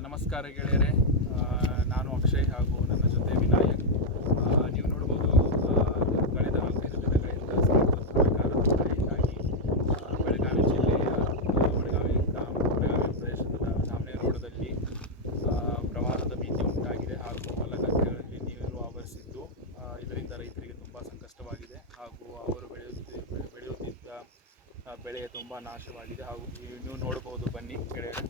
ನಮಸ್ಕಾರ ಗೆಳೆಯರೆ. ನಾನು ಅಕ್ಷಯ್ ಹಾಗೂ ನನ್ನ ಜೊತೆ ವಿನಾಯಕ್. ನೀವು ನೋಡ್ಬೋದು, ಕಳೆದ 4-5 ದಿನಗಳಿಂದ ಸಮುದ್ರ ಪ್ರಕಾರದ ಮಳೆಯಿಂದಾಗಿ ಬೆಳಗಾವಿ ಜಿಲ್ಲೆಯ ಬೆಳಗಾವಿ ಪ್ರದೇಶದ ಜಾಮನೆ ರೋಡದಲ್ಲಿ ಪ್ರವಾಹದ ಭೀತಿ ಉಂಟಾಗಿದೆ ಹಾಗೂ ಹೊಲ ಗದ್ದೆಗಳಲ್ಲಿ ನೀರು ಆವರಿಸಿದ್ದು ಇದರಿಂದ ರೈತರಿಗೆ ತುಂಬ ಸಂಕಷ್ಟವಾಗಿದೆ ಹಾಗೂ ಅವರು ಬೆಳೆಯುತ್ತಿದ್ದ ಬೆಳೆ ತುಂಬ ನಾಶವಾಗಿದೆ. ಹಾಗೂ ನೀವು ನೋಡ್ಬೋದು, ಬನ್ನಿ ಗೆಳೆಯರೆ.